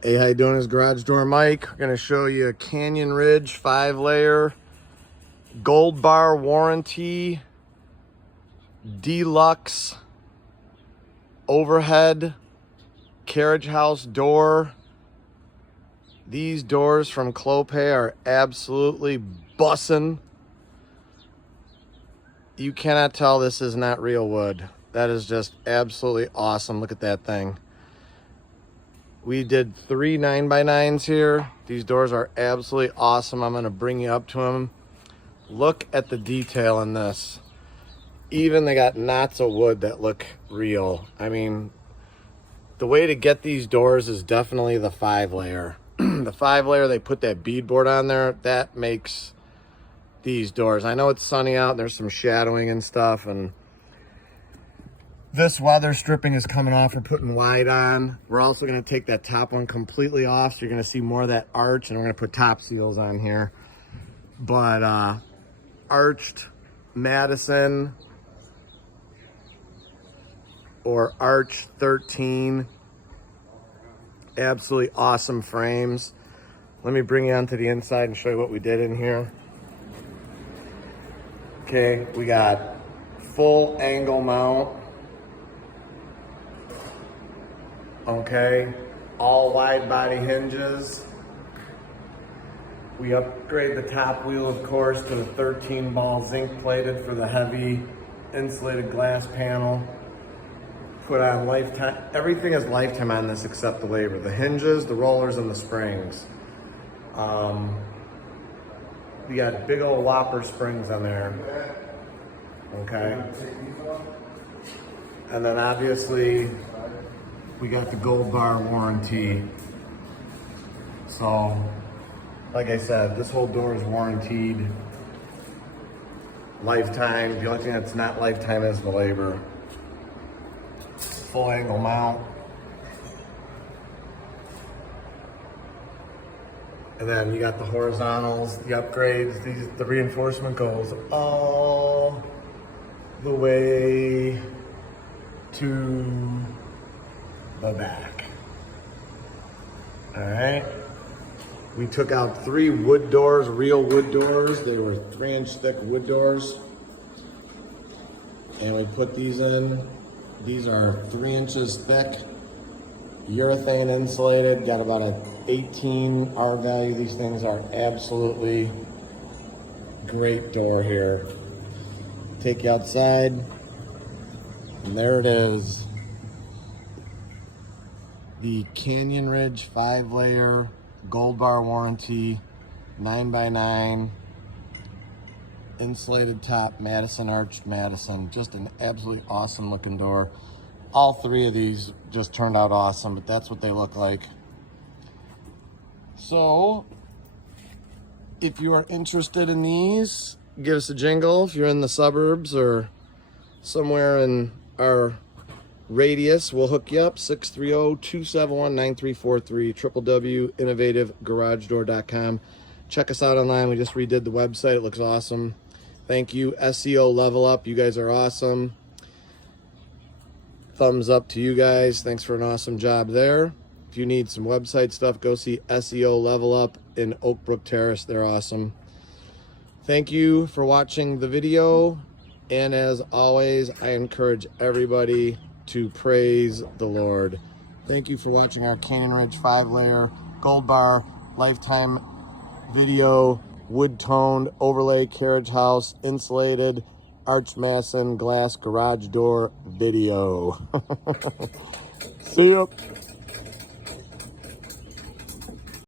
Hey, how you doing? It's Garage Door Mike. We're going to show you a Canyon Ridge 5-layer Gold Bar warranty deluxe overhead carriage house door. These doors from Clopay are absolutely bussin'. You cannot tell this is not real wood. That is just absolutely awesome. Look at that thing. We did 3 9x9s here. These doors are absolutely awesome. I'm going to bring you up to them. Look at the detail in this. Even they got knots of wood that look real. I mean, the way to get these doors is definitely the 5-layer. The 5-layer, they put that beadboard on there. That makes these doors. I know it's sunny out. There's some shadowing and stuff, and this weather stripping is coming off. We're putting wide on. We're also going to take that top one completely off, so you're going to see more of that arch, and we're going to put top seals on here. But arched Madison or Arch13, absolutely awesome frames. Let me bring you onto the inside and show you what we did in here. Okay, we got full angle mount. Okay, all wide body hinges. We upgrade the top wheel, of course, to the 13 ball zinc plated for the heavy insulated glass panel. Put on lifetime, everything is lifetime on this except the labor. The hinges, the rollers, and the springs. We got big old whopper springs on there. Okay. And then obviously, we got the Gold Bar warranty. So, like I said, this whole door is warranted lifetime. The only thing that's not lifetime is the labor. Full angle mount. And then you got the horizontals, the upgrades. The reinforcement goes all the way to the back. All right. We took out 3 wood doors, real wood doors. They were 3-inch thick wood doors. And we put these in. These are 3 inches thick, urethane insulated, got about an 18 R value. These things are absolutely great door here. Take you outside, and there it is. The Canyon Ridge 5-layer Gold Bar warranty, 9x9, insulated top, Madison, arched Madison. Just an absolutely awesome looking door. All 3 of these just turned out awesome, but that's what they look like. So, if you are interested in these, give us a jingle. If you're in the suburbs or somewhere in our radius, we'll hook you up. 630-271-9343, www.innovativegaragedoor.com. Check us out online. We just redid the website. It looks awesome. Thank you, SEO Level Up. You guys are awesome. Thumbs up to you guys. Thanks for an awesome job there. If you need some website stuff, go see SEO Level Up in Oak Brook Terrace. They're awesome. Thank you for watching the video. And as always, I encourage everybody to praise the Lord. Thank you for watching our Canyon Ridge 5-layer Gold Bar lifetime video, wood-toned overlay carriage house insulated Arch Madison glass garage door video. See ya.